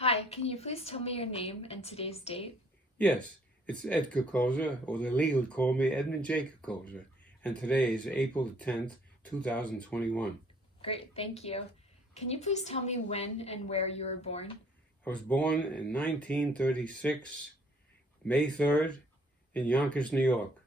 Hi, can you please tell me your name and today's date? Yes, it's Ed Cocozza, or they legally call me Edmund J. Cocozza, and today is April the 10th, 2021. Great, thank you. Can you please tell me when and where you were born? I was born in 1936, May 3rd, in Yonkers, New York.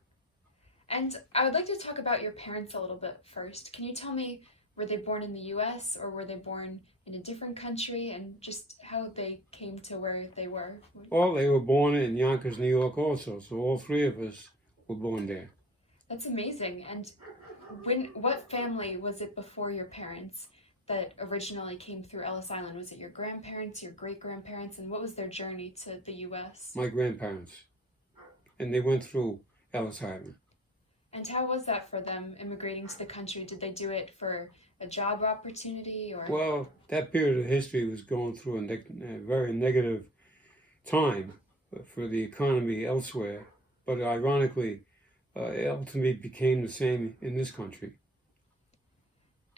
And I would like to talk about your parents a little bit first. Can you tell me, were they born in the US or were they born in a different country, and just how they came to where they were? Well, they were born in Yonkers, New York also, so all three of us were born there. That's amazing. And what family was it before your parents that originally came through Ellis Island? Was it your grandparents, your great grandparents, and what was their journey to the US? My grandparents, and they went through Ellis Island. And how was that for them immigrating to the country? Did they do it for a job opportunity or? Well, that period of history was going through a very negative time for the economy elsewhere, but ironically, it ultimately became the same in this country.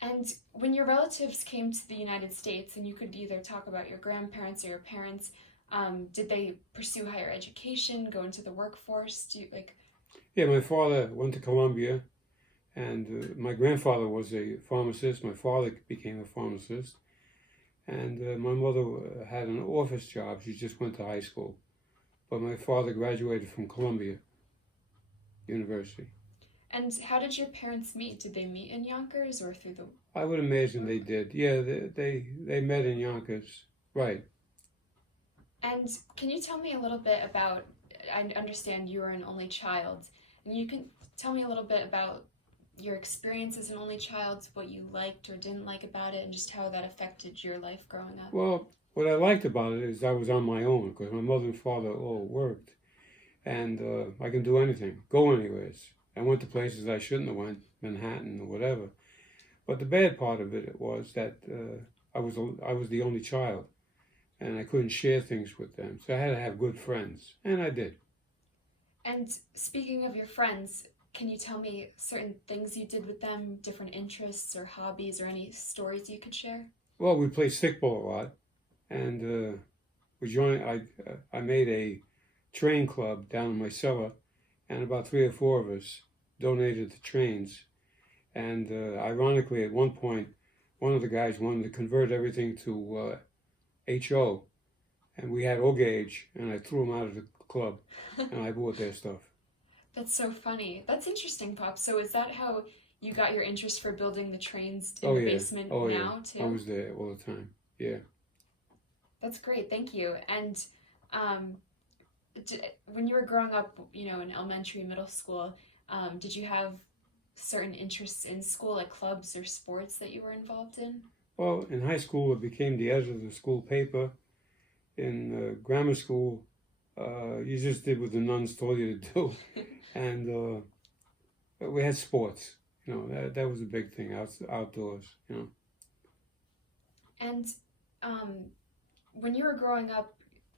And when your relatives came to the United States, and you could either talk about your grandparents or your parents, did they pursue higher education, go into the workforce? Do you like? Yeah, my father went to Columbia, and my grandfather was a pharmacist. My father became a pharmacist, and my mother had an office job. She just went to high school, but my father graduated from Columbia University. And how did your parents meet? Did they meet in Yonkers or through the? I would imagine they did. Yeah, they met in Yonkers, right? And can you tell me a little bit about? I understand you were an only child, and you can tell me a little bit about your experience as an only child, what you liked or didn't like about it, and just how that affected your life growing up. Well, what I liked about it is I was on my own because my mother and father all worked, and I can do anything, go anywheres. I went to places I shouldn't have went, Manhattan or whatever. But the bad part of it was that I was the only child, and I couldn't share things with them. So I had to have good friends, and I did. And speaking of your friends, can you tell me certain things you did with them, different interests or hobbies, or any stories you could share? Well, we played stickball a lot, and we joined. I made a train club down in my cellar, and about three or four of us donated the trains. And ironically, at one point, one of the guys wanted to convert everything to HO, and we had O gauge, and I threw him out of the club, and I bought their stuff. That's so funny. That's interesting, Pop. So is that how you got your interest for building the trains in Oh the yeah, basement oh yeah, now I too? was there all the time. Yeah. That's great. Thank you. And um, when you were growing up, in elementary, middle school, did you have certain interests in school, like clubs or sports that you were involved in? Well, in high school, I became the editor of the school paper. In grammar school, you just did what the nuns told you to do, and we had sports. That was a big thing outdoors. And um, when you were growing up,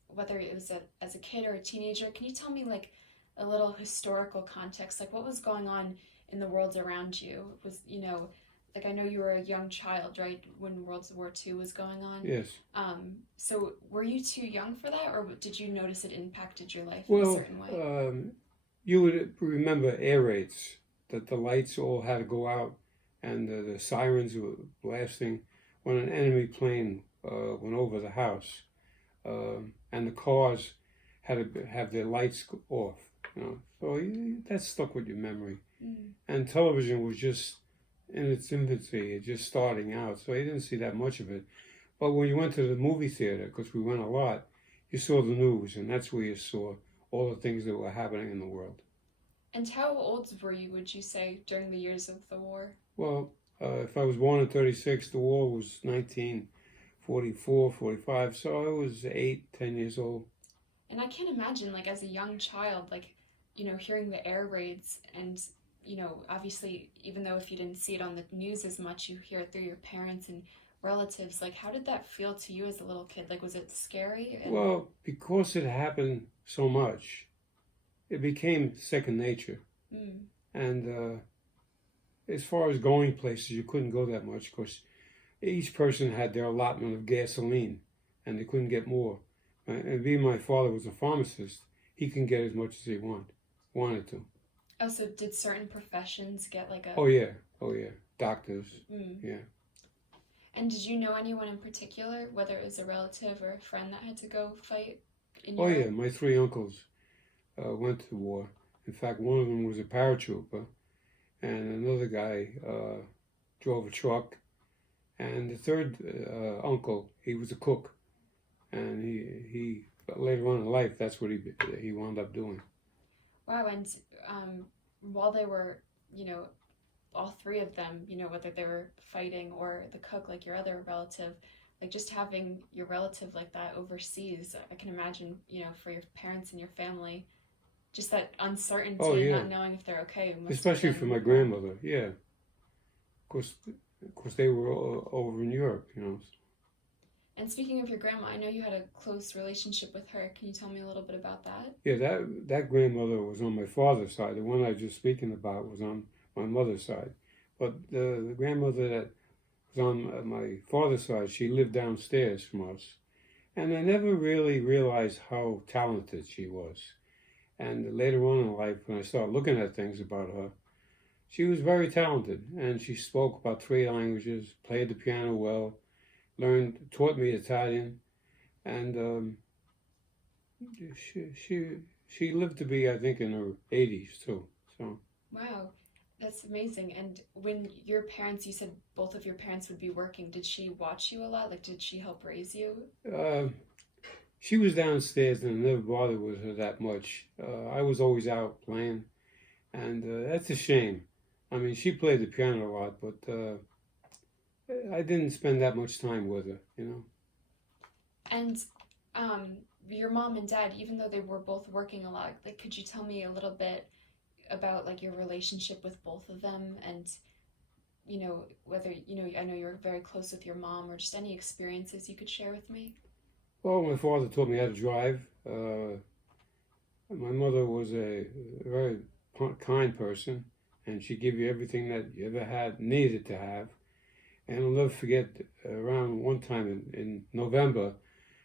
whether it was as a kid or a teenager, can you tell me like a little historical context, like what was going on in the world around you? Like I know you were a young child, right, when World War II was going on. Yes. So were you too young for that, or did you notice it impacted your life in a Well, certain way? you would remember air raids, that the lights all had to go out and the sirens were blasting when an enemy plane went over the house. And the cars had to have their lights off. So that stuck with your memory. Mm. And television was just in its infancy, just starting out, so you didn't see that much of it. But when you went to the movie theater, because we went a lot, you saw the news, and that's where you saw all the things that were happening in the world. And how old were you, would you say, during the years of the war? Well, if I was born in 36, the war was 1944, 45, so I was 8, 10 years old. And I can't imagine, like, as a young child, like, hearing the air raids and, obviously, even though if you didn't see it on the news as much, you hear it through your parents and relatives. Like, how did that feel to you as a little kid? Like, was it scary? Well, because it happened so much, it became second nature. Mm. And as far as going places, you couldn't go that much because each person had their allotment of gasoline, and they couldn't get more. And being my father was a pharmacist, he can get as much as he wanted to. Oh, so did certain professions get like a... Oh yeah, oh yeah, doctors, Mm. yeah. And did you know anyone in particular, whether it was a relative or a friend that had to go fight in Oh Europe? yeah, my three uncles went to the war. In fact, one of them was a paratrooper, and another guy drove a truck, and the third uncle, he was a cook, and he later on in life, that's what he wound up doing. Wow, and while they were, you know, all three of them, you know, whether they were fighting or the cook, like your other relative, like just having your relative like that overseas, I can imagine, you know, for your parents and your family, just that Oh uncertainty and yeah, not knowing if they're okay must have especially for been my hard. grandmother. Yeah, of course they were over in Europe, you know. And speaking of your grandma, I know you had a close relationship with her. Can you tell me a little bit about that? Yeah, that grandmother was on my father's side. The one I was just speaking about was on my mother's side. But the grandmother that was on my father's side, she lived downstairs from us. And I never really realized how talented she was. And later on in life, when I started looking at things about her, she was very talented. And she spoke about three languages, played the piano well, taught me Italian. And she, she, she lived to be, I think, in her 80s too. So, Wow, that's amazing. And when your parents, you said both of your parents would be working, did she watch you a lot? Like, did she help raise you? uh, she was downstairs and I never bothered with her that much. I was always out playing, and that's a shame. I mean, she played the piano a lot, but I didn't spend that much time with her, you know. And um, your mom and dad, even though they were both working a lot, like, could you tell me a little bit about like your relationship with both of them and you know whether you know I know you're very close with your mom or just any experiences you could share with me? Well, my father taught me how to drive. My mother was a very kind person, and she gave you everything that you ever had needed to have. And I'll never forget, around one time in November,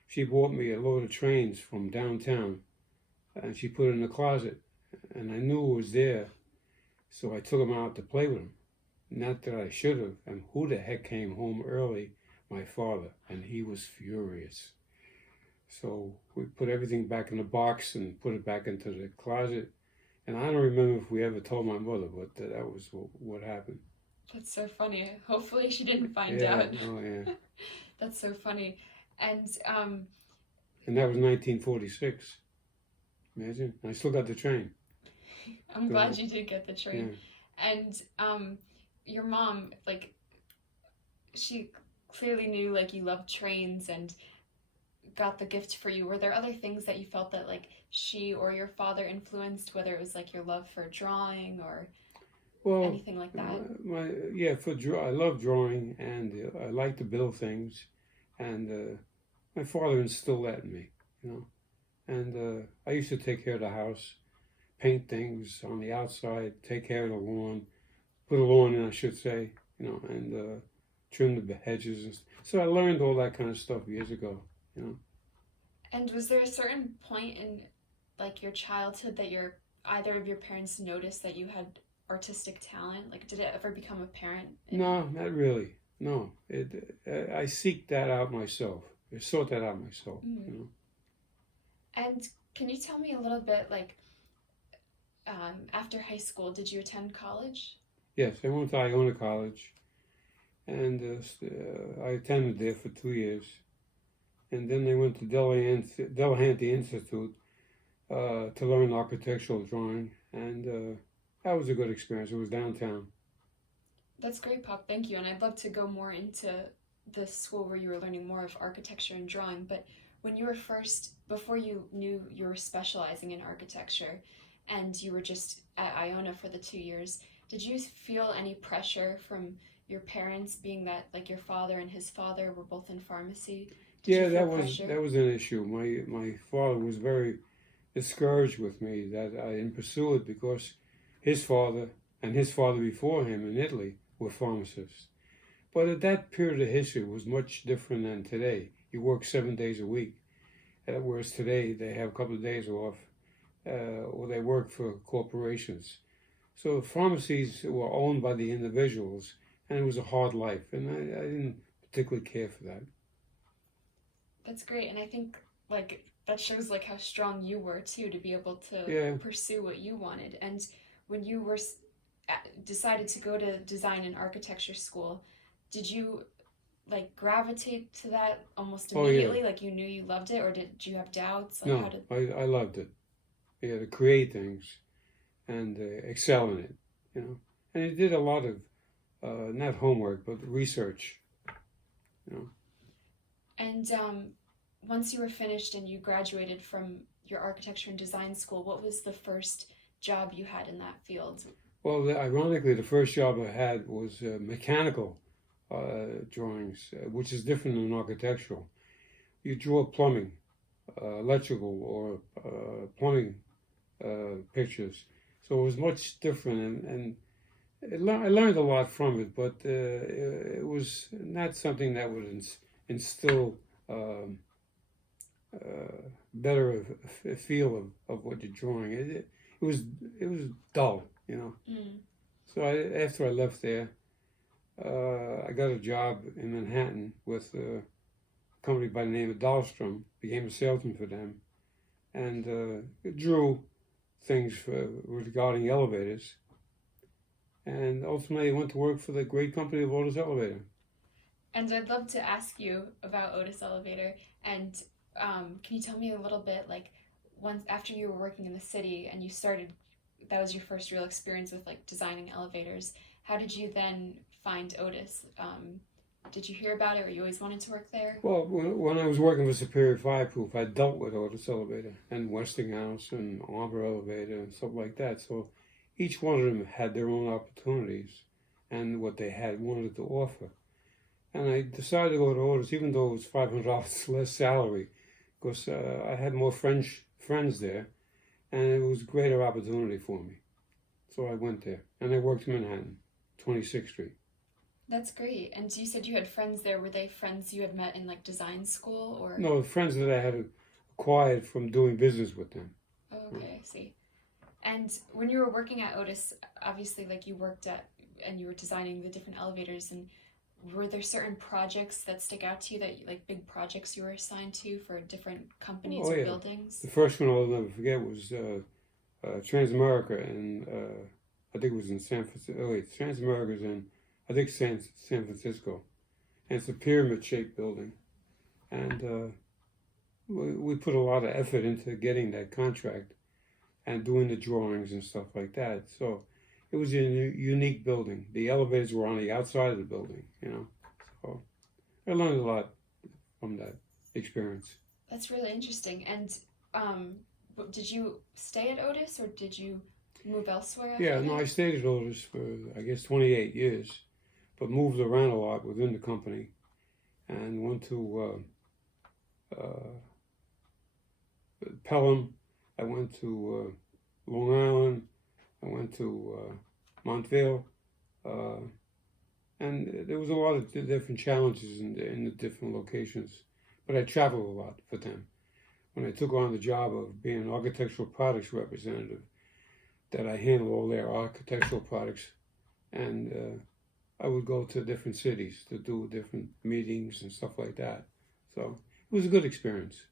she bought me a load of trains from downtown, and she put it in the closet, and I knew it was there, so I took them out to play with them. Not that I should have. And who the heck came home early? My father, and he was furious. So we put everything back in the box and put it back into the closet. And I don't remember if we ever told my mother, but that was what happened. That's so funny. Hopefully she didn't find Yeah, out. oh yeah. That's so funny. And And that was 1946. Imagine. I still got the train. I'm Go glad ahead. you did get the Yeah. train. And your mom, like, she clearly knew like you loved trains and got the gift for you. Were there other things that you felt that like she or your father influenced, whether it was like your love for drawing or Well, anything like that? yeah, I love drawing, and I like to build things, and my father instilled that in me, you know. And I used to take care of the house, paint things on the outside, take care of the lawn, put a lawn in, I should say, you know, and trim the hedges. So I learned all that kind of stuff years ago, you know. And was there a certain point in like your childhood that your either of your parents noticed that you had artistic talent? Like, did it ever become apparent? No, not really. No, I seek that out myself. I sort that out myself, you know. And can you tell me a little bit, like, after high school, did you attend college? Yes, I went to Iona College, and I attended there for 2 years. And then I went to Delahanty Institute to learn architectural drawing, and that was a good experience. It was downtown. That's great, Pop. Thank you. And I'd love to go more into the school where you were learning more of architecture and drawing. But when you were first, before you knew you were specializing in architecture, and you were just at Iona for the 2 years, did you feel any pressure from your parents, being that like your father and his father were both in pharmacy? Did Yeah, you feel pressure? that was an issue. My father was very discouraged with me that I didn't pursue it because his father and his father before him in Italy were pharmacists. But at that period of history was much different than today. you work 7 days a week. Whereas today they have a couple of days off, or they work for corporations. So pharmacies were owned by the individuals, and it was a hard life, and I didn't particularly care for that. That's great, and I think like that shows like how strong you were too to be able to Yeah. pursue what you wanted. And when you were decided to go to design and architecture school, did you like gravitate to that almost Oh yeah. immediately? Like you knew you loved it, or did you have doubts? Like how No, did? I loved it. Yeah, to create things and excel in it, you know. And I did a lot of not homework but research, you know. And once you were finished and you graduated from your architecture and design school, what was the first job you had in that field? Well, ironically, the first job I had was mechanical drawings, which is different than architectural. You draw plumbing, electrical, or plumbing pictures. So it was much different, and I learned a lot from it, but it was not something that would instill better a feel of what you're drawing. It was dull, you know. Mm. So after I left there, I got a job in Manhattan with a company by the name of Dahlstrom. Became a salesman for them, and drew things regarding elevators. And ultimately, I went to work for the great company of Otis Elevator. And I'd love to ask you about Otis Elevator. And can you tell me a little bit, like, once after you were working in the city and you started, that was your first real experience with like designing elevators. How did you then find Otis? Did you hear about it, or you always wanted to work there? Well, when I was working for Superior Fireproof, I dealt with Otis Elevator and Westinghouse and Arbor Elevator and stuff like that. So each one of them had their own opportunities and what they had wanted to offer. And I decided to go to Otis, even though it was $500 less salary, because I had more friends there, and it was a greater opportunity for me. So I went there, and I worked in Manhattan, 26th Street. That's great. And you said you had friends there. Were they friends you had met in like design school, or? No, friends that I had acquired from doing business with them. Oh, okay, I see. And when you were working at Otis, obviously, like you worked at and you were designing the different elevators, and were there certain projects that stick out to you that like big projects you were assigned to for different companies or buildings? The first one I'll never forget was Transamerica, and I think it was in San Francisco. Oh, wait, Transamerica's in, I think, San Francisco. And it's a pyramid-shaped building. And we put a lot of effort into getting that contract and doing the drawings and stuff like that. So it was a unique building. The elevators were on the outside of the building, you know. So I learned a lot from that experience. That's really interesting. And did you stay at Otis, or did you move elsewhere after that? No, I stayed at Otis for, I guess, 28 years, but moved around a lot within the company, and went to Pelham. I went to Long Island. I went to Montvale, and there was a lot of different challenges in the different locations. But I traveled a lot for them. When I took on the job of being an architectural products representative, that I handled all their architectural products, and I would go to different cities to do different meetings and stuff like that. So it was a good experience.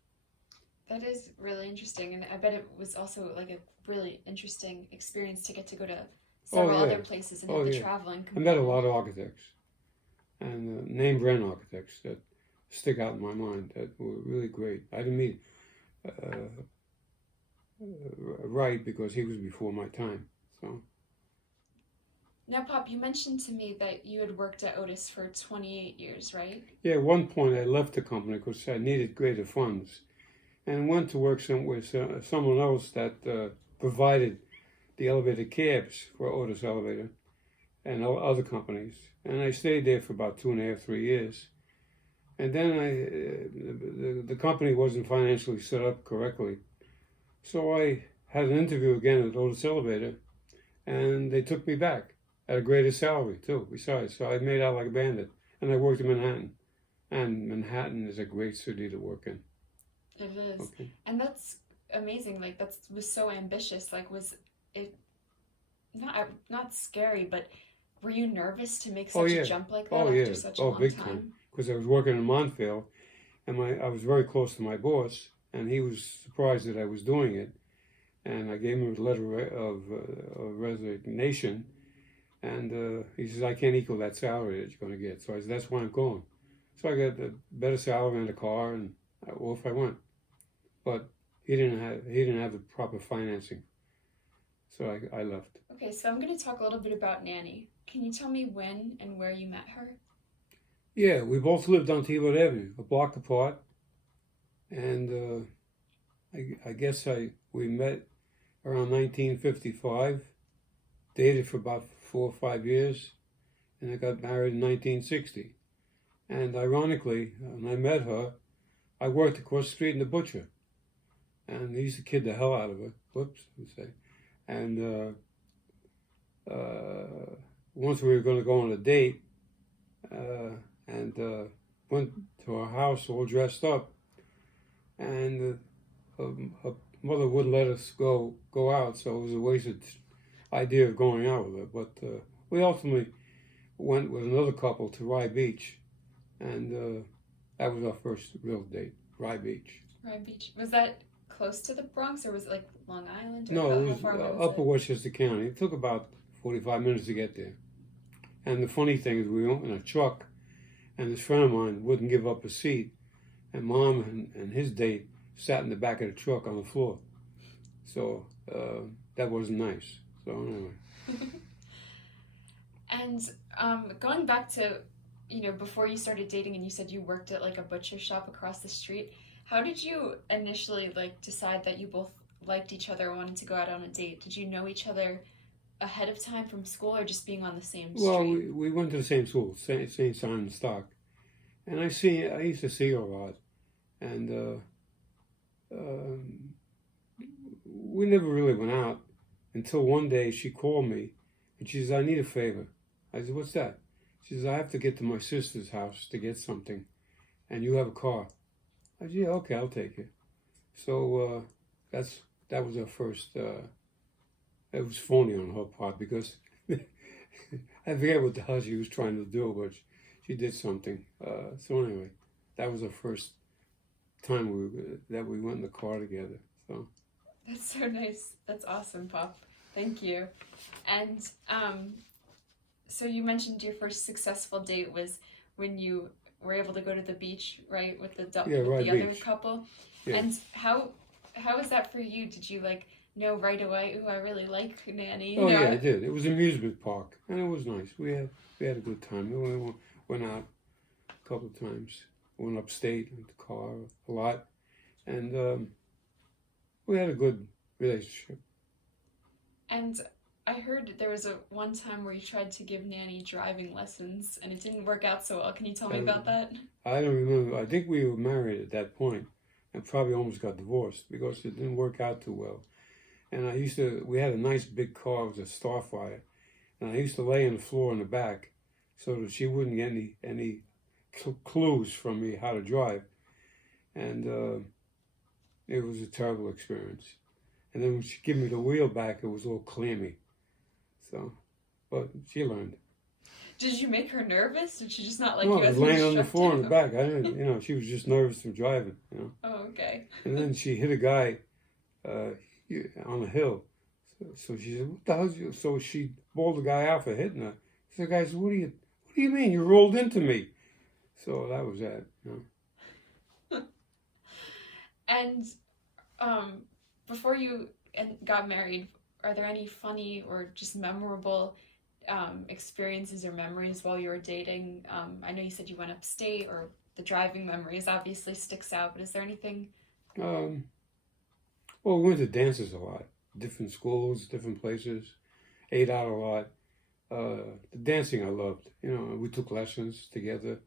That is really interesting, and I bet it was also like a really interesting experience to get to go to several other places and have the traveling component. I met a lot of architects, and name brand architects that stick out in my mind that were really great. I didn't meet Wright because he was before my time. So. Now, Pop, you mentioned to me that you had worked at Otis for 28 years, right? Yeah, at one point I left the company because I needed greater funds, and went to work with someone else that provided the elevator cabs for Otis Elevator and other companies. And I stayed there for about 2.5, 3 years. And then the company wasn't financially set up correctly. So I had an interview again at Otis Elevator, and they took me back at a greater salary too, besides. So I made out like a bandit, and I worked in Manhattan. And Manhattan is a great city to work in. It is. Okay. And that's amazing. Like that was so ambitious. Like was it not scary, but were you nervous to make Oh such a yeah. jump like that Oh after yeah. such a Oh, long big time. time? Because I was working in Montvale, and I was very close to my boss, and he was surprised that I was doing it. And I gave him a letter of resignation, and he says, I can't equal that salary that you're going to get. So I said, that's why I'm going. So I got a better salary and a car, and off I went. But he didn't have the proper financing, so I left. Okay, so I'm going to talk a little bit about Nanny. Can you tell me when and where you met her? Yeah, we both lived on Teabot Avenue, a block apart, and I guess we met around 1955, dated for about 4 or 5 years, and I got married in 1960. And ironically, when I met her, I worked across the street in the butcher, and he used to kid the hell out of her. Whoops, I say. And once we were going to go on a date, and went to our house all dressed up, and her mother wouldn't let us go out, so it was a wasted idea of going out with her. But we ultimately went with another couple to Rye Beach, and that was our first real date, Rye Beach. Rye Beach. Was that close to the Bronx, or was it like Long Island? Or No, it how was far away was Upper it? Westchester County. It took about 45 minutes to get there. And the funny thing is, we went in a truck, and this friend of mine wouldn't give up a seat, and Mom and his date sat in the back of the truck on the floor. So that wasn't nice. So anyway. And going back to, before you started dating and you said you worked at like a butcher shop across the street, how did you initially like decide that you both liked each other and wanted to go out on a date? Did you know each other ahead of time from school or just being on the same Well, street? we went to the same school, St. Simon Stock, and I used to see her a lot, and we never really went out until one day she called me, and she says, I need a favor. I said, what's that? She says, I have to get to my sister's house to get something, and you have a car. I said, yeah, okay, I'll take it. So that was our first. It was phony on her part because I forget what the hell she was trying to do, but she did something. So anyway, that was our first time that we went in the car together. So That's so nice. That's awesome, Pop. Thank you. And so you mentioned your first successful date was when you were able to go to the beach, right, with yeah, with right the other beach. couple. Yeah. And how was that for you? Did you like know right away? Ooh, I really like Nanny. Oh yeah, I did. It was an amusement park, and it was nice. We had a good time. We went out a couple of times. Went upstate with the car a lot, and we had a good relationship. And I heard there was a one time where you tried to give Nanny driving lessons and it didn't work out so well. Can you tell me about that? I don't remember. I think we were married at that point, and probably almost got divorced because it didn't work out too well. And we had a nice big car. It was a Starfire, and I used to lay on the floor in the back so that she wouldn't get any clues from me how to drive. And it was a terrible experience. And then when she gave me the wheel back, it was all clammy. So, but she learned. Did you make her nervous? Did she just not like No, you I as was an laying on the floor in the instructor? back. I didn't, she was just nervous from driving. Oh, okay. And then she hit a guy on a hill. So she said, "What the hell?" So she bawled the guy out for hitting her. So the guy said, "What do you mean? You rolled into me." So that was that. And before you got married, are there any funny or just memorable experiences or memories while you were dating? I know you said you went upstate, or the driving memories obviously sticks out, but is there anything? Um, well, we went to dances a lot, different schools, different places, ate out a lot. The dancing I loved. We took lessons together,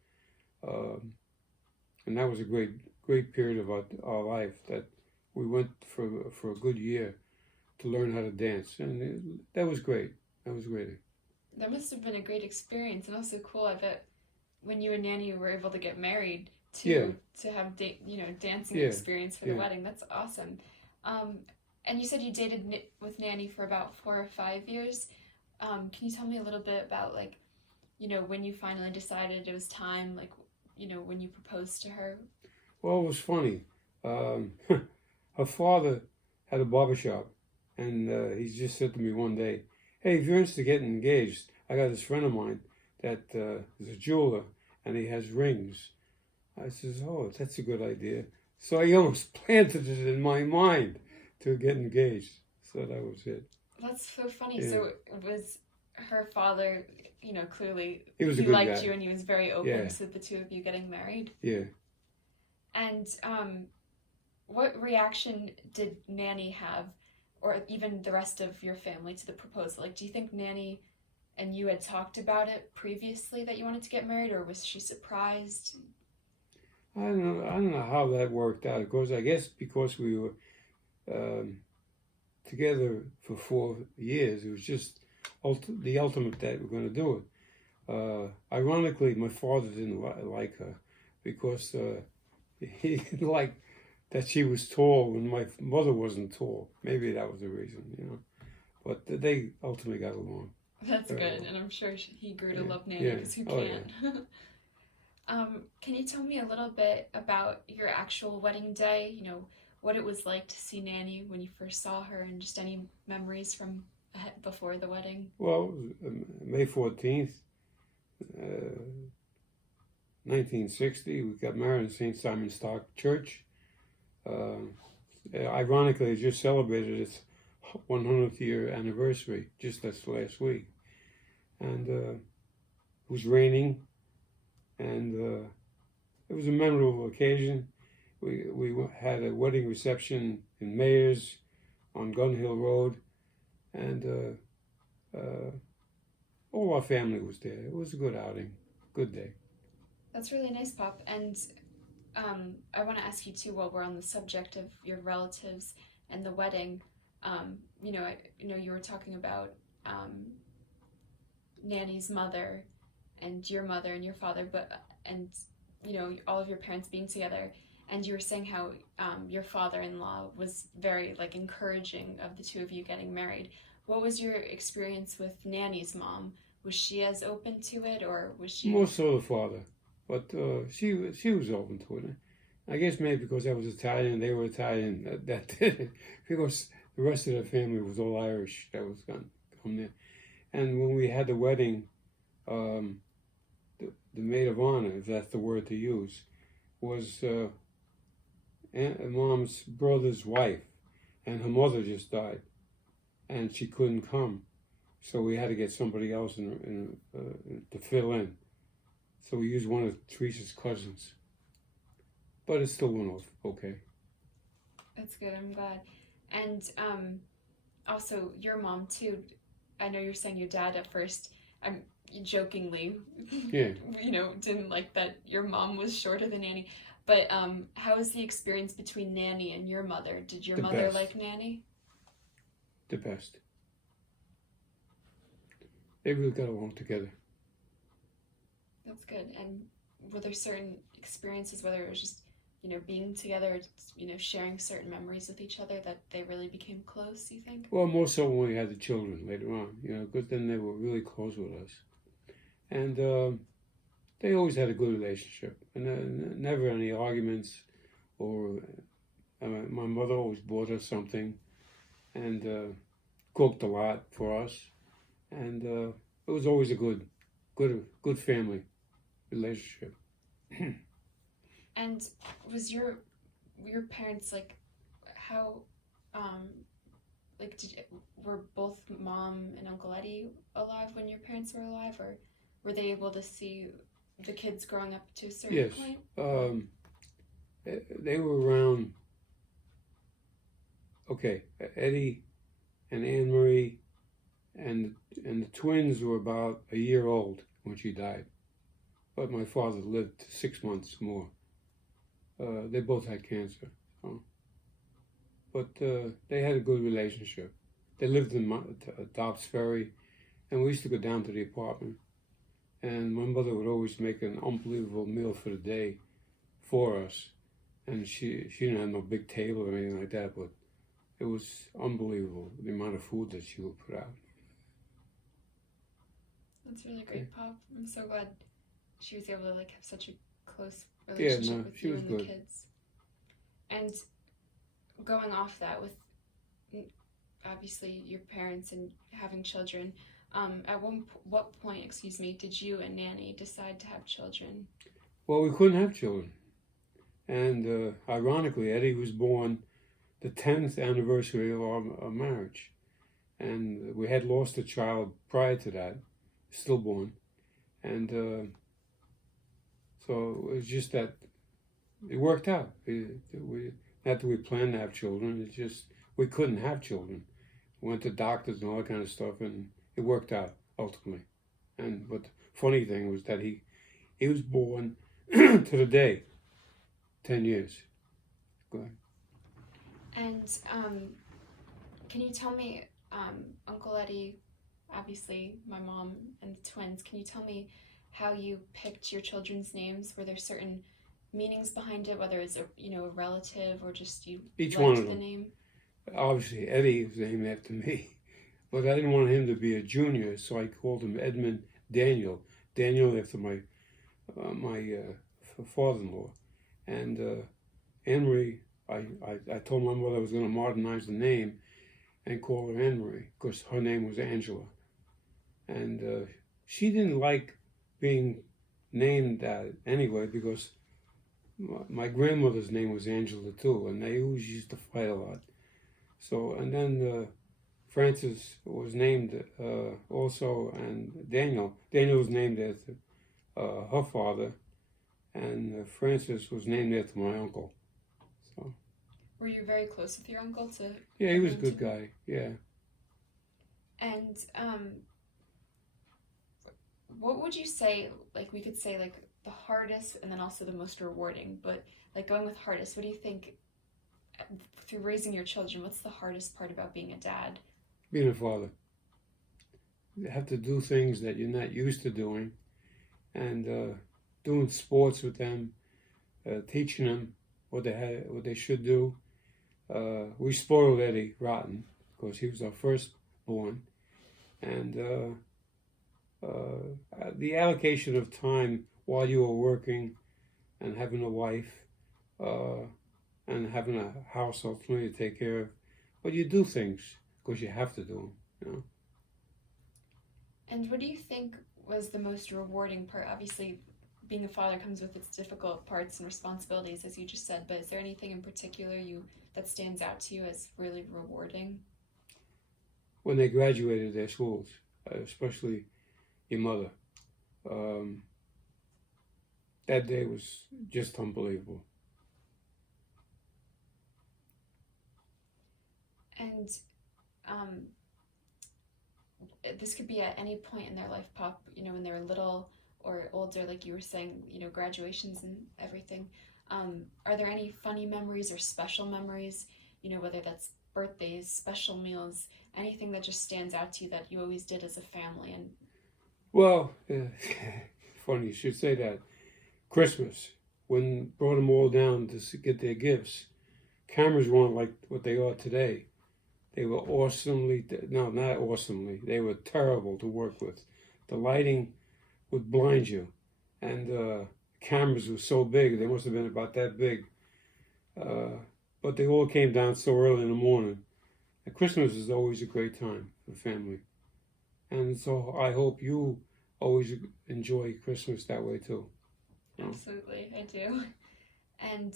um, and that was a great period of our life that we went for a good year to learn how to dance, and that was great. That was great. That must have been a great experience and also cool. I bet when you and Nanny were able to get married Yeah, to have dancing yeah, experience for the yeah. wedding. That's awesome. Um, and you said you dated with Nanny for about 4 or 5 years. Can you tell me a little bit about like when you finally decided it was time, like when you proposed to her? Well, it was funny. Um, her father had a barber shop, and he just said to me one day, "Hey, if you're interested in getting engaged, I got this friend of mine that is a jeweler, and he has rings." I says, "Oh, that's a good idea." So I almost planted it in my mind to get engaged. So that was it. That's so funny. Yeah, So it was her father, clearly he was a he good liked guy. you and he was very open Yeah, to the two of you getting married. yeah. And what reaction did Nanny have, or even the rest of your family, to the proposal? Like, do you think Nanny and you had talked about it previously that you wanted to get married, or was she surprised? I don't know. I don't know how that worked out. Of course, I guess because we were um, together for 4 years, it was just the ultimate that we're going to do it. Ironically, my father didn't like her because he didn't like that she was tall when my mother wasn't tall. Maybe that was the reason. But they ultimately got along That's very good, well. and I'm sure he grew to Yeah, love Nanny yeah. because who Oh, yeah. can't? Can you tell me a little bit about your actual wedding day? What it was like to see Nanny when you first saw her, and just any memories from before the wedding. Well, May 14th, uh, 1960, we got married in St. Simon Stock Church. Ironically, it just celebrated its 100th year anniversary just this last week. And it was raining, and it was a memorable occasion. We had a wedding reception in Mayors on Gun Hill Road, and all our family was there. It was a good outing, good day. That's really nice, Pop. And I want to ask you too, while we're on the subject of your relatives and the wedding. You were talking about Nanny's mother and your father, but and all of your parents being together. And you were saying how your father-in-law was very like encouraging of the two of you getting married. What was your experience with Nanny's mom? Was she as open to it, or was she? More so the father, but she was open to it. I guess maybe because I was Italian, they were Italian. That did it. Because the rest of the family was all Irish. That was going to come there. And when we had the wedding, um, the maid of honor, if that's the word to use, was Mom's brother's wife, and her mother just died, and she couldn't come, so we had to get somebody else to fill in. So we used one of Teresa's cousins, but it still went off okay. That's good. I'm glad. And also your mom too. I know you're saying your dad at first. I'm jokingly, Yeah, didn't like that your mom was shorter than Nanny. But how was the experience between Nanny and your mother? Did your the mother best, like Nanny? the best. They really got along together. That's good. And were there certain experiences, whether it was just being together, sharing certain memories with each other, that they really became close? You think? Well, more so when we had the children later on, because then they were really close with us, and they always had a good relationship, and never any arguments. Or my mother always bought us something, and cooked a lot for us, and it was always a good family relationship. And was your parents like how like were both Mom and Uncle Eddie alive when your parents were alive, or were they able to see the kids growing up to a certain Yes, point? they were around. Okay, Eddie and Anne Marie and the twins were about a year old when she died, but my father lived 6 months more. They both had cancer, so. But they had a good relationship. They lived in Dobbs Ferry, and we used to go down to the apartment. And my mother would always make an unbelievable meal for the day for us. And she didn't have no big table or anything like that, but it was unbelievable the amount of food that she would put out. That's really great, Pop. I'm so glad she was able to like have such a close Yeah, relationship no, with she you was and the good. kids. And going off that with obviously your parents and having children, what point, excuse me, did you and Nanny decide to have children? Well, we couldn't have children. And ironically, Eddie was born the 10th anniversary of our marriage. And we had lost a child prior to that, stillborn. And so it was just that it worked out. Not that we planned to have children, it's just we couldn't have children. We went to doctors and all that kind of stuff, and it worked out ultimately. But the funny thing was that he was born to the day, 10 years. Go ahead. And can you tell me, Uncle Eddie, obviously my mom and the twins, can you tell me how you picked your children's names? Were there certain meanings behind it, whether it's a relative or just you Each liked one of the them. name? Obviously, Eddie was named after me, but I didn't want him to be a junior, so I called him Edmund Daniel. Daniel after my father-in-law. And Anne-Marie, I told my mother I was going to modernize the name and call her Anne-Marie because her name was Angela. And she didn't like being named that anyway because my grandmother's name was Angela too, and they always used to fight a lot. So, and then Frances was named also, and Daniel was named after her father, and Frances was named after my uncle. So. Were you very close with your uncle to? Yeah, he was a good guy. Yeah. And what would you say? Like we could say like the hardest, and then also the most rewarding. But like going with hardest, what do you think? Through raising your children, what's the hardest part about being a dad? Being a father. You have to do things that you're not used to doing, and doing sports with them, teaching them what they should do. We spoiled Eddie rotten because he was our firstborn, and the allocation of time while you were working and having a wife and having a house ultimately to take care of, but you do things because you have to do them. And what do you think was the most rewarding part? Obviously, being a father comes with its difficult parts and responsibilities, as you just said, but is there anything in particular that stands out to you as really rewarding? When they graduated their schools, especially your mother, that day was just unbelievable. And this could be at any point in their life, Pop, when they're little or older, like you were saying, graduations and everything. Are there any funny memories or special memories, whether that's birthdays, special meals, anything that just stands out to you that you always did as a family? And well, funny you should say that. Christmas, when brought them all down to get their gifts, cameras weren't like what they are today. They were not awesomely, they were terrible to work with. The lighting would blind you, and cameras were so big, they must have been about that big. But they all came down so early in the morning. And Christmas is always a great time for the family. And so I hope you always enjoy Christmas that way too. Absolutely, I do. And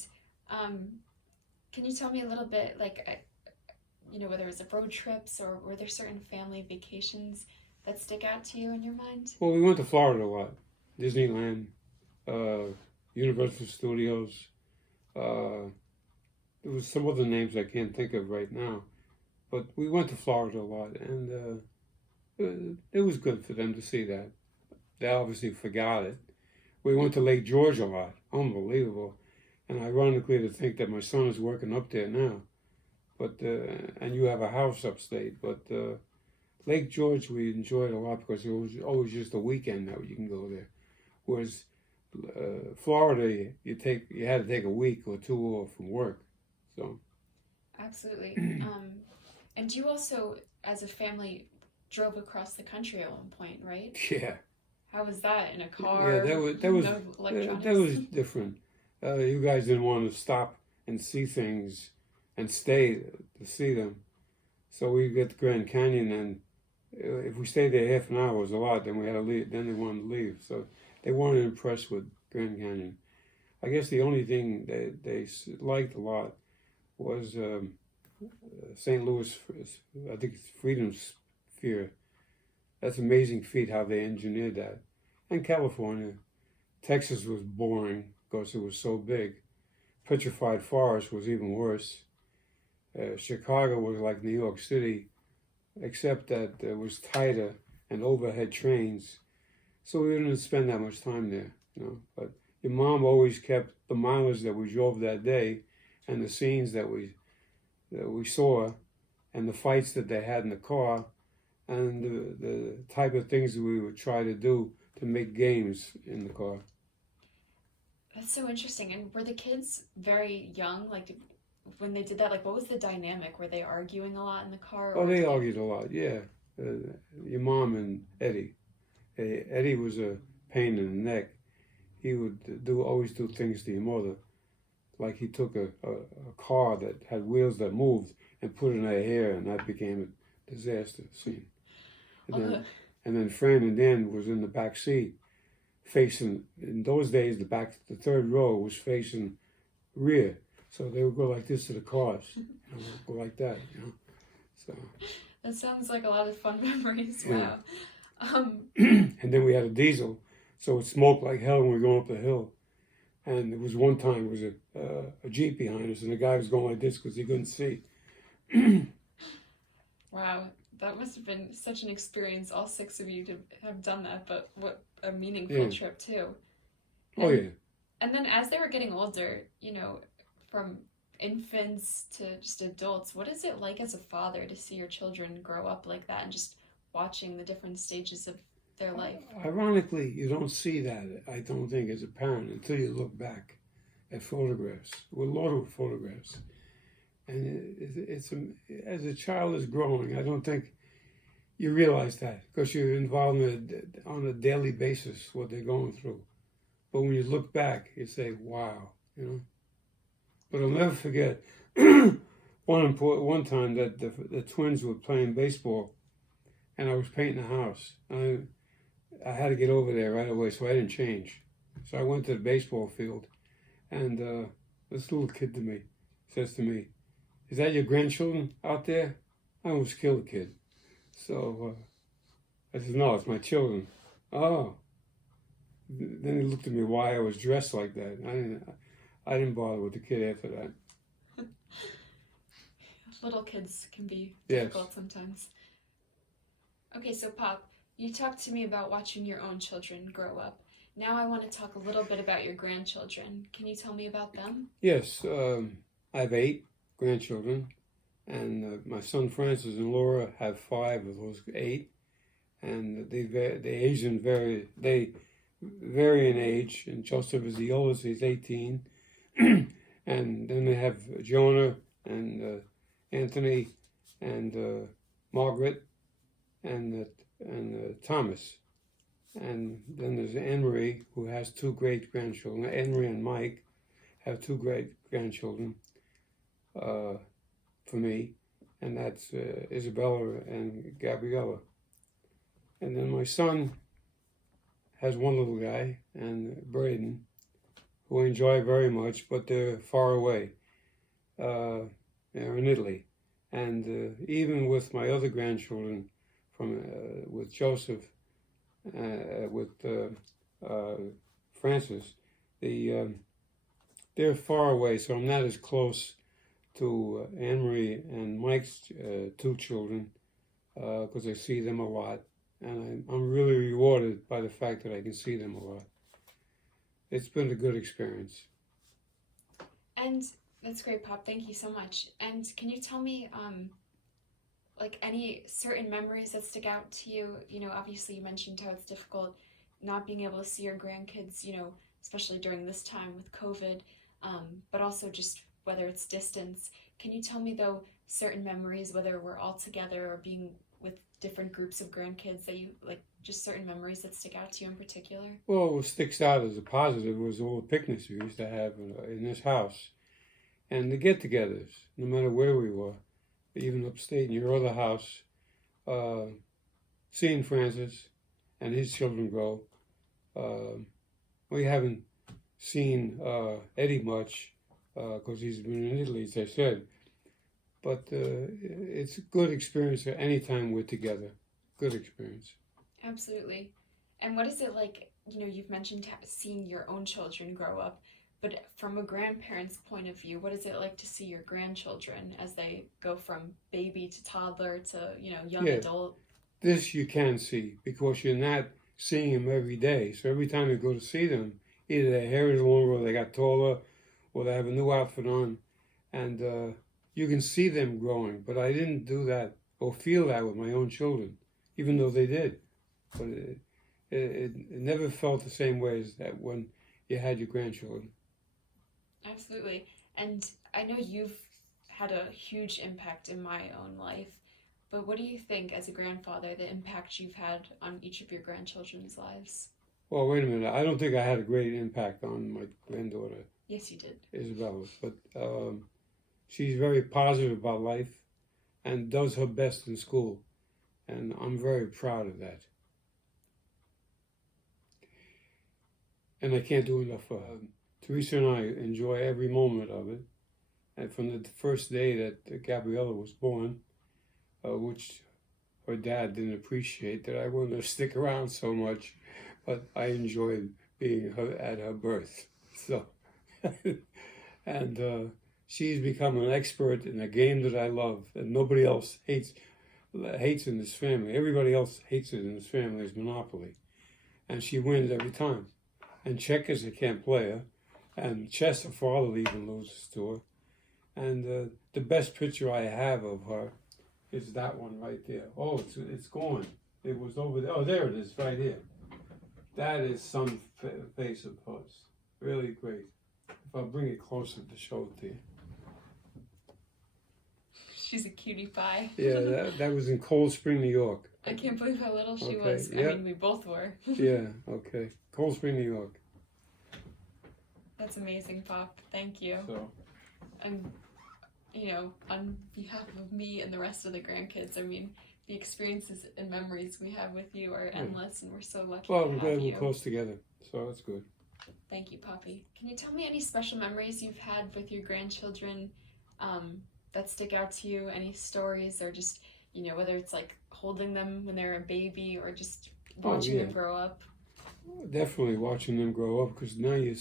can you tell me a little bit, like, whether it was road trips or were there certain family vacations that stick out to you in your mind? Well, we went to Florida a lot. Disneyland, Universal Studios. There was some other names I can't think of right now. But we went to Florida a lot, and it was good for them to see that. They obviously forgot it. We went to Lake George a lot. Unbelievable. And ironically to think that my son is working up there now. But and you have a house upstate. But Lake George we enjoyed a lot because it was always just a weekend that you can go there. Whereas Florida, you had to take a week or two off from work. So Absolutely. And you also, as a family, drove across the country at one point, right? yeah, How was that in a yeah, car? No that electronics? was different. You guys didn't want to stop and see things and stay to see them. So we get to Grand Canyon, and if we stayed there half an hour was a lot. Then we had to leave. Then they wanted to leave, so they weren't impressed with Grand Canyon. I guess the only thing they liked a lot was St. Louis. I think it's Freedom Sphere. That's an amazing feat how they engineered that. And California, Texas was boring because it was so big. Petrified Forest was even worse. Chicago was like New York City, except that it was tighter and overhead trains. So we didn't spend that much time there, But your mom always kept the mileage that we drove that day, and the scenes that we saw, and the fights that they had in the car, and the type of things that we would try to do to make games in the car. That's so interesting. And were the kids very young? Like, when they did that, like, what was the dynamic? Were they arguing a lot in the car? Oh, Or they did they... argued a lot, yeah. Your mom and Eddie. Eddie was a pain in the neck. He would always do things to your mother. Like he took a car that had wheels that moved and put it in her hair, and that became a disaster scene. And then Fran and Dan was in the back seat, facing. In those days, the third row was facing rear, so they would go like this to the cars, go like that, So. That sounds like a lot of fun memories. Yeah. Wow. And then we had a diesel, so it smoked like hell when we were going up the hill. And there was one time, there was a Jeep behind us, and the guy was going like this because he couldn't see. Wow, that must have been such an experience, all six of you to have done that, but what a meaningful trip, too. Oh, yeah. And then as they were getting older, from infants to just adults, what is it like as a father to see your children grow up like that and just watching the different stages of their life? Ironically, you don't see that, I don't think, as a parent until you look back at photographs. We're loaded with photographs. And it's as a child is growing, I don't think you realize that because you're involved on a daily basis what they're going through. But when you look back, you say, wow, But I'll never forget one time that the twins were playing baseball, and I was painting the house. I had to get over there right away, so I didn't change. So I went to the baseball field, and this little kid says to me, "Is that your grandchildren out there?" I almost killed the kid. So I said, "No, it's my children." Oh. Then he looked at me why I was dressed like that. I didn't bother with the kid after that. Little kids can be difficult sometimes. Okay, so Pop, you talked to me about watching your own children grow up. Now I want to talk a little bit about your grandchildren. Can you tell me about them? Yes, I have 8 grandchildren, and my son Francis and Laura have 5 of those 8, and they vary in age. And Joseph is the oldest; he's 18, and then they have Jonah and Anthony and Margaret and Thomas. And then there's Anne-Marie, who has 2 great-grandchildren. Anne-Marie and Mike have 2 great-grandchildren for me, and that's Isabella and Gabriella. And then my son has 1 little guy, and Braden, who I enjoy very much, but they're far away. They're in Italy. And even with my other grandchildren, with Joseph, with Francis, they're far away, so I'm not as close to Anne-Marie and Mike's 2 children because I see them a lot, and I'm really rewarded by the fact that I can see them a lot. It's been a good experience. And that's great, Pop. Thank you so much. And can you tell me like any certain memories that stick out to you? You know, obviously you mentioned how it's difficult not being able to see your grandkids, you know, especially during this time with COVID, but also just whether it's distance. Can you tell me though certain memories, whether we're all together or being with different groups of grandkids that you like, just certain memories that stick out to you in particular? Well, what sticks out as a positive was all the picnics we used to have in this house and the get-togethers, no matter where we were, even upstate in your other house, uh, seeing Francis and his children grow. We haven't seen Eddie much because he's been in Italy, as I said. But it's a good experience anytime we're together. Good experience. Absolutely. And what is it like? You know, you've mentioned seeing your own children grow up, but from a grandparent's point of view, what is it like to see your grandchildren as they go from baby to toddler to, you know, young Yeah, adult? this you can see because you're not seeing them every day. So every time you go to see them, either their hair is longer or they got taller or they have a new outfit on. And you can see them growing. But I didn't do that or feel that with my own children, even though they did. But it never felt the same way as that when you had your grandchildren. Absolutely. And I know you've had a huge impact in my own life, but what do you think, as a grandfather, the impact you've had on each of your grandchildren's lives? Well, wait a minute. I don't think I had a great impact on my granddaughter, Yes, you did. Isabella, but she's very positive about life and does her best in school. And I'm very proud of that. And I can't do enough for her. Teresa and I enjoy every moment of it. And from the first day that Gabriella was born, which her dad didn't appreciate that I wanted to stick around so much, but I enjoyed being at her birth. So, and she's become an expert in a game that I love, and nobody else hates in this family. Everybody else hates it in this family is Monopoly, and she wins every time. And checkers, I can't play her, and chess, her father even loses to her. And the best picture I have of her is that one right there. Oh, it's gone. It was over there. Oh, there it is, right here. That is some face of hers. Really great. If I'll bring it closer to show it to you. She's a cutie pie. Yeah, that was in Cold Spring, New York. I can't believe how little she Okay, was. yeah. I mean, we both were. Yeah, okay. Cold Spring, New York. That's amazing, Pop. Thank you. So, And, you know, on behalf of me and the rest of the grandkids, I mean, the experiences and memories we have with you are endless, and we're so lucky well, to we're have glad you. we're close together, so that's good. Thank you, Poppy. Can you tell me any special memories you've had with your grandchildren that stick out to you? Any stories, or just, you know, whether it's like holding them when they're a baby or just watching them grow up? Definitely watching them grow up, because now you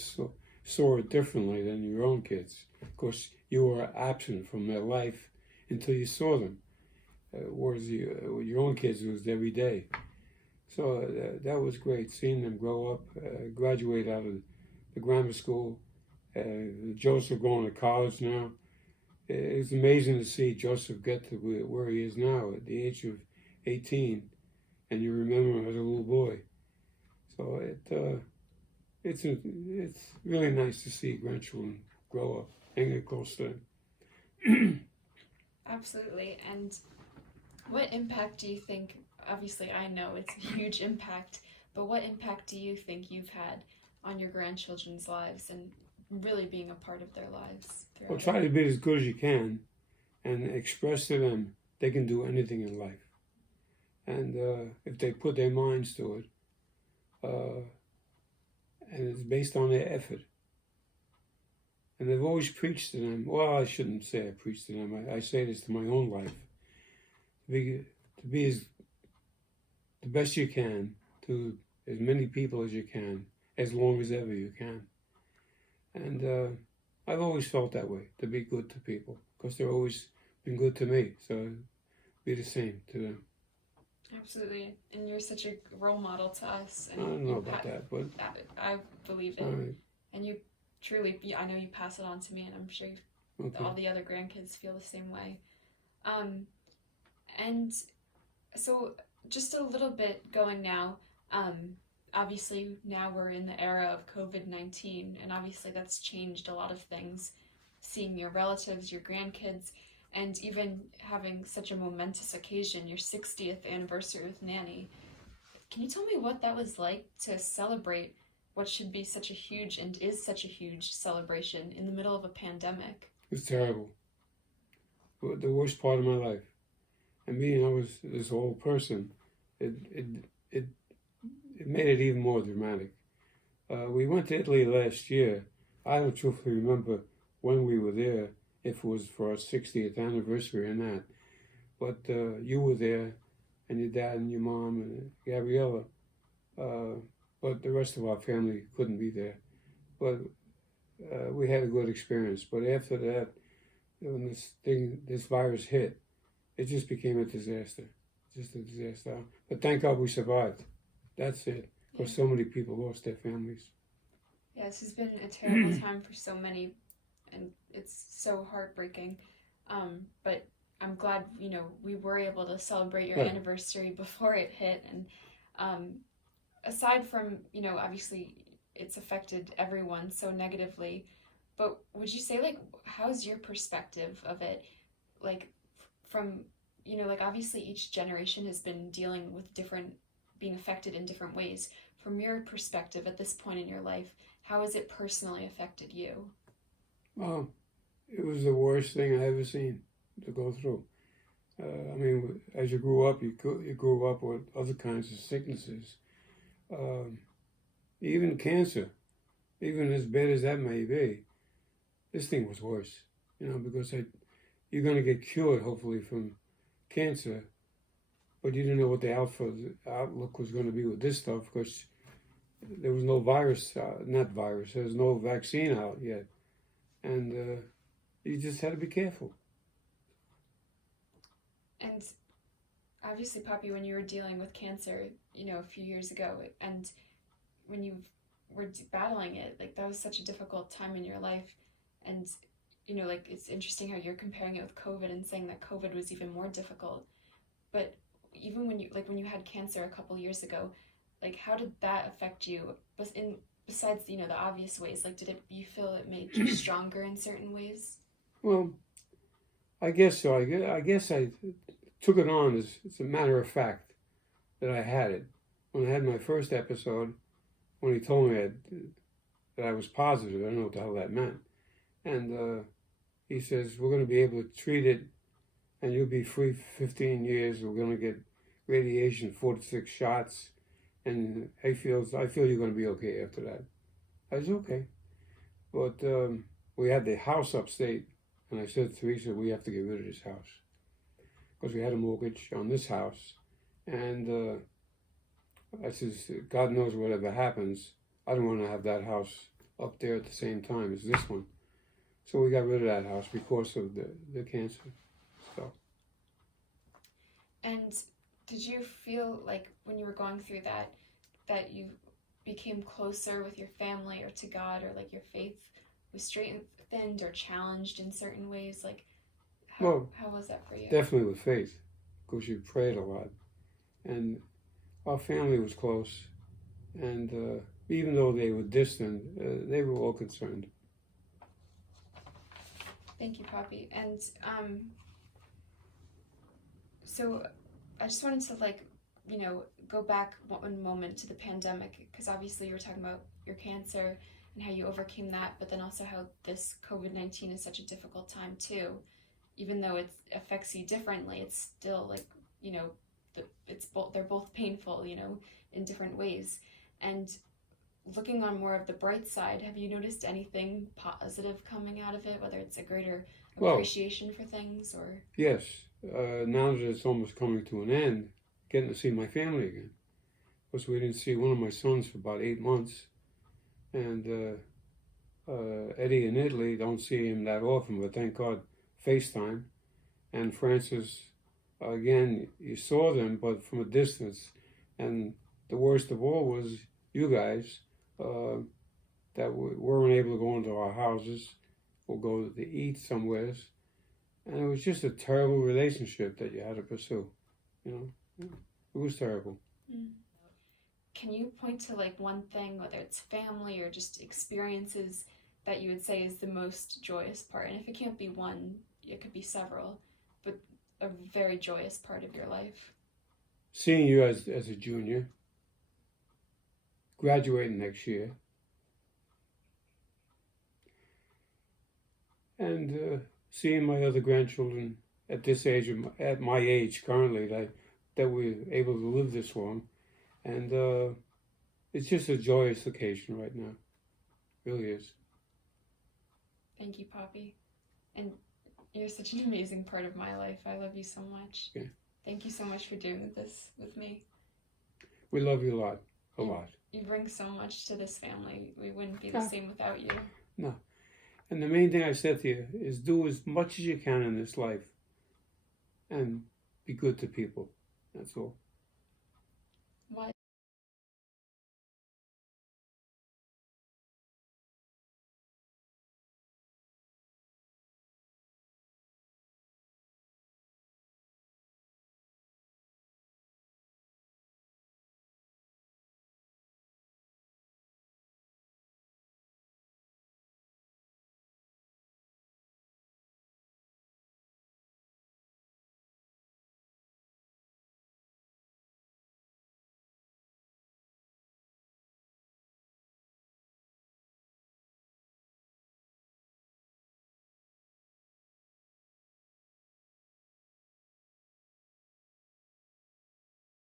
saw it differently than your own kids. Of course, you were absent from their life until you saw them. Whereas your own kids, it was every day. So that was great, seeing them grow up, graduate out of the grammar school. Joseph going to college now. It's amazing to see Joseph get to where he is now at the age of 18, and you remember him as a little boy. So it's really nice to see grandchildren grow up and get close to them. Absolutely. And what impact do you think, obviously I know it's a huge impact, but what impact do you think you've had on your grandchildren's lives and really being a part of their lives? Well, try to be as good as you can and express to them they can do anything in life. And if they put their minds to it, and it's based on their effort. And I've always preached to them, well, I shouldn't say I preach to them, I say this to my own life, to be as the best you can to as many people as you can, as long as ever you can. And I've always felt that way, to be good to people, because they've always been good to me, so be the same to them. Absolutely. And you're such a role model to us. And I don't know about that, but I believe it. right. And you truly, I know you pass it on to me, and I'm sure Okay. all the other grandkids feel the same way. And so, just a little bit going now. Um, Obviously, now we're in the era of COVID-19, and obviously that's changed a lot of things. Seeing your relatives, your grandkids, and even having such a momentous occasion, your 60th anniversary with Nanny. Can you tell me what that was like to celebrate what should be such a huge and is such a huge celebration in the middle of a pandemic? It's terrible. The worst part of my life. And being I was this old person, it it it, it made it even more dramatic. We went to Italy last year. I don't truthfully remember when we were there, if it was for our 60th anniversary or not. But you were there, and your dad and your mom and Gabriella. Uh, but the rest of our family couldn't be there. But we had a good experience. But after that, when this virus hit, it just became a disaster. Just a disaster. But thank God we survived. That's it. Yeah. Because so many people lost their families. Yeah, this has been a terrible time for so many, and it's so heartbreaking. But I'm glad, we were able to celebrate your Right. anniversary before it hit. And um, aside from, obviously it's affected everyone so negatively, but would you say, like, how's your perspective of it? Like, from, like, obviously each generation has been dealing with being affected in different ways. From your perspective at this point in your life, how has it personally affected you? Well, it was the worst thing I ever seen to go through. I mean, as you grew up, you grew up with other kinds of sicknesses, um, even cancer, even as bad as that may be. This thing was worse, because you're going to get cured hopefully from cancer, but you didn't know what the outlook was going to be with this stuff because there was no virus, not virus, there was no vaccine out yet, and you just had to be careful. And obviously, Poppy, when you were dealing with cancer, a few years ago, and when you were battling it, like, that was such a difficult time in your life. And, like, it's interesting how you're comparing it with COVID and saying that COVID was even more difficult. But even when you had cancer a couple years ago, like, how did that affect you? Besides, the obvious ways, like, you feel it made you stronger in certain ways? Well, I guess so. I guess I took it on as it's a matter of fact that I had it. When I had my first episode, when he told me that I was positive, I don't know what the hell that meant. And he says, we're going to be able to treat it and you'll be free for 15 years. We're going to get radiation, 4 to 6 shots. And I feel you're going to be okay after that. I was okay. But we had the house upstate. And I said to Teresa, we have to get rid of this house. Because we had a mortgage on this house. And I says, God knows whatever happens, I don't want to have that house up there at the same time as this one. So we got rid of that house because of the cancer. So. And did you feel like when you were going through that you became closer with your family or to God, or like your faith was strengthened or challenged in certain ways? Like, how was that for you? Definitely with faith, because you prayed a lot. And our family was close. And even though they were distant, they were all concerned. Thank you, Poppy. And so I just wanted to, like, go back one moment to the pandemic, because obviously you were talking about your cancer and how you overcame that, but then also how this COVID-19 is such a difficult time too. Even though it affects you differently, it's still, like, they're both painful, in different ways. And looking on more of the bright side, have you noticed anything positive coming out of it, whether it's a greater appreciation for things or? Yes. Now that it's almost coming to an end, getting to see my family again. Because we didn't see one of my sons for about 8 months. And Eddie in Italy, don't see him that often, but thank God, FaceTime. And Francis, again, you saw them, but from a distance. And the worst of all was you guys, that weren't able to go into our houses or go to eat somewhere. And it was just a terrible relationship that you had to pursue. You know, it was terrible. Mm. Can you point to like one thing, whether it's family or just experiences, that you would say is the most joyous part? And if it can't be one, it could be several, but a very joyous part of your life. Seeing you as a junior, graduating next year, and seeing my other grandchildren at this age, at my age currently, that we're able to live this long, and it's just a joyous occasion right now. It really is. Thank you, Poppy. And you're such an amazing part of my life. I love you so much. Yeah. Thank you so much for doing this with me. We love you a lot, a lot. You bring so much to this family. We wouldn't be the same without you. No. And the main thing I said to you is do as much as you can in this life and be good to people. That's all.